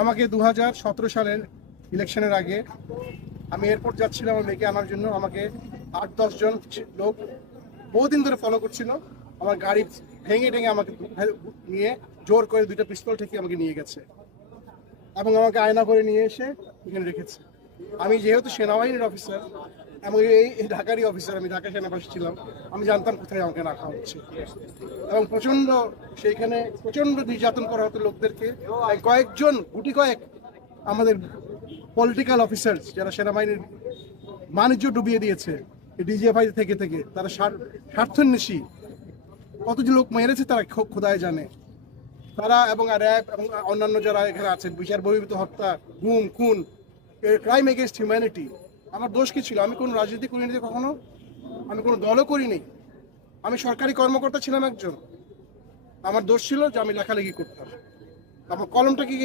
আমাকে 2017 সালের ইলেকশনের আগে আমি এয়ারপোর্ট যাচ্ছিলাম আমার মেয়েকে আনার জন্য। আমাকে 8-10 জন লোক বহুদিন ধরে ফলো করছিল। আমার গাড়ি ভেঙে টেঙে আমাকে নিয়ে জোর করে 2টা পিস্তল থেকে আমাকে নিয়ে গেছে এবং আমাকে আয়না করে নিয়ে এসে এখানে রেখেছে। আমি যেহেতু সেনাবাহিনীর অফিসার এবং এই ঢাকারই অফিসার, আমি ঢাকা সেনাবাসী ছিলাম, আমি জানতাম কোথায় আমাকে রাখা হচ্ছে। এবং সেইখানে প্রচণ্ড নির্যাতন করা হতো লোকদেরকে। কয়েকজন গুটি কয়েক আমাদের পলিটিক্যাল অফিসার যারা সেনাবাহিনীর বাণিজ্য ডুবিয়ে দিয়েছে ডিজিএফআই থেকে থেকে, তারা স্বার্থান্বেষী কত যে লোক মেরেছে তারা খোদায় জানে। তারা এবং র্যাব এবং অন্যান্য যারা এখানে আছেন, বিচার বহির্ভূত হত্যা, গুম, খুন, ক্রাইম এগেনস্ট হিউম্যানিটি। আমার দোষ কি ছিল? আমি কোনো রাজনীতি করিনি কখনো, আমি কোনো দলও করিনি, আমি সরকারি কর্মকর্তা ছিলাম একজন। আমার দোষ ছিল যে আমি লেখালেখি করতাম। আমার কলমটা কি